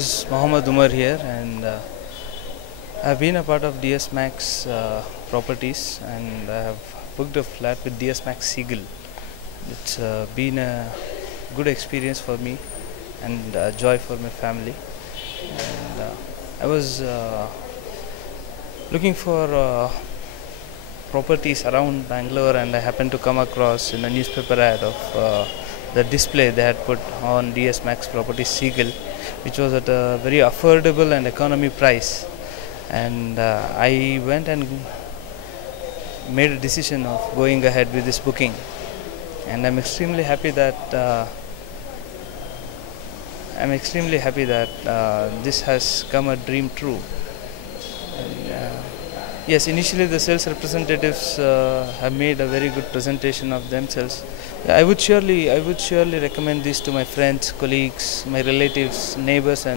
is Mohammed Umar here, and I've been a part of DS-MAX Properties, and I have booked a flat with DS-MAX Seagull. It's been a good experience for me and a joy for my family. And I was looking for properties around Bangalore, and I happened to come across in a newspaper ad of the display they had put on DS-MAX Properties Seagull, which was at a very affordable and economy price. And I went and made a decision of going ahead with this booking, and I'm extremely happy that this has come a dream true. And, yes, initially the sales representatives have made a very good presentation of themselves. I would surely recommend this to my friends, colleagues, my relatives, neighbors, and